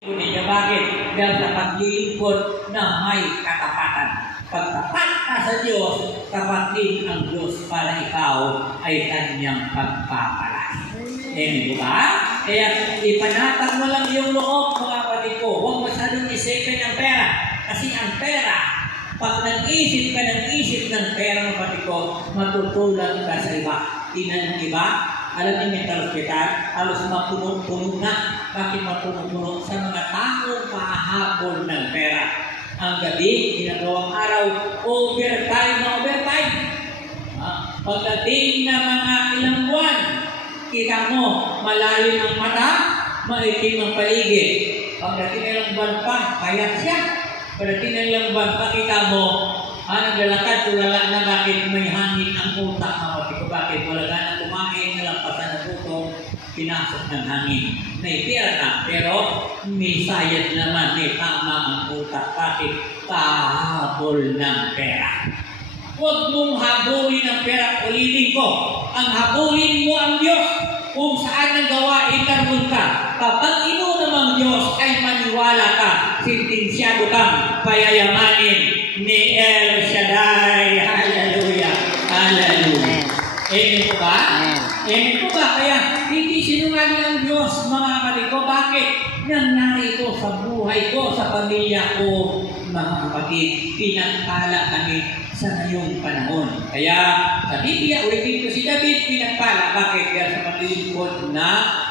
Kunin niya bakit? Dahil sa paglilingkod na may katapatan. Pagtapat ka sa Diyos, tapat din ang Diyos para ikaw ay kanyang pagpapalaki. Amen ba? Kaya ipanatag mo lang yung loob, mga kapatid ko. Huwag masyadong isipin ang pera. Kasi ang pera, pag nag-isip ka ng isip ng pera, mga kapatid ko, matutulad ka sa iba. Tingnan ng iba, alam niyo mental hospital, halos mapuno-puno na. Bakit mapuno-puno? Sa mga taong pahabol ng pera. Ang gabi, ginagawang araw, overtime na overtime. Ah, pagdating na mga ilang buwan, kita mo, malalim ang mata, maitim ang paligid. Pagdating na ilang buwan pa, kaya siya. Pagdating na ilang buwan pa, kita mo, ah, naglalakad, tulala na bakit may hangin ang utak, ko bakit wala ka pinasok ng hangin. May pera na, pero may sayad naman, may tama ang utak. Bakit? Kahabol ng pera. Huwag mong habulin ang pera. Ulitin ko, ang habulin mo ang Diyos. Kung saan ang gawain karun ka. Kapag inunam ang Diyos ay maniwala ka. Sintinsyado kang payayamanin ni El Shaddai. Hallelujah. Hallelujah. Amen po ba? Amen. Amen po ba? Kaya hindi ang Diyos, mga kapatid ko. Bakit? Nangyari ito sa buhay ko, sa pamilya ko, mga kapatid. Pinagpala kami sa ngayong panahon. Kaya sa Biblia, ulitin ko si David, pinagpala. Bakit? Kaya sa paglilingkod na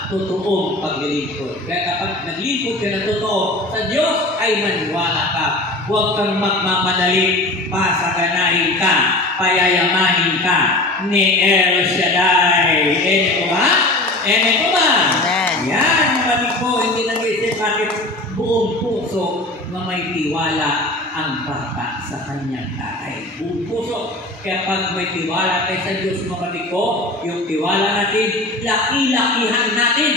totoong paglilingkod. Kaya kapag naglingkod ka na totoo sa Diyos, ay maniwala ka. Huwag kang magmamadali, pasaganahin ka, payayamanin ka ni El Shaddai. Amen ko ba? Amen ko ba? Amen. Yan, kapatid ko, hindi nag-isip bakit buong puso na may tiwala ang bata sa kanyang tatay. Buong puso. Kaya pag may tiwala tayo sa Diyos, mga ko, yung tiwala natin, laki-lakihan natin.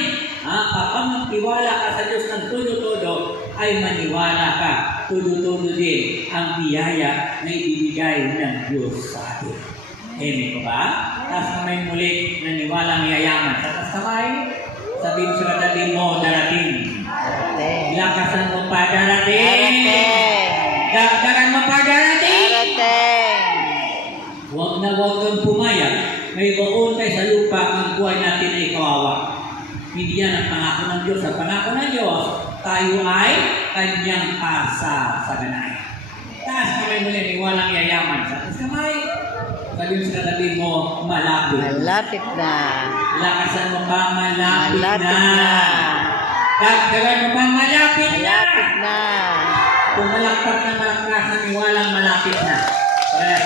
Ha? Kapag magtiwala ka sa Diyos ng todo-todo, ay maniwala ka. Todo-todo din ang biyaya na ibibigay ng Diyos sa atin. Amen ko ba? Tapos kamay muli, naniwala may yayaman. Sa kamay, sabihin sa katabi mo, darating. Darating. Lakasan mo pa, darating. Darating. Dagdagan mo pa, darating. Darating. Huwag na huwag kang pumayag. May baon tayo sa lupa, ang buhay natin ay kawawa. Hindi yan ang pangako ng Diyos. Ang pangako ng Diyos, tayo ay kanyang asa sa ganay. Taas kamay muli, may walang yayaman. Sa taas kamay, sabihin sa katabi mo, malapit. Malapit na. Lakasan mo pa, malapit, Malapit na. na. Dagdagan mo pa, malapit, Malapit na. na. Kung malakpak na malakpasan, walang malapit na. Kaya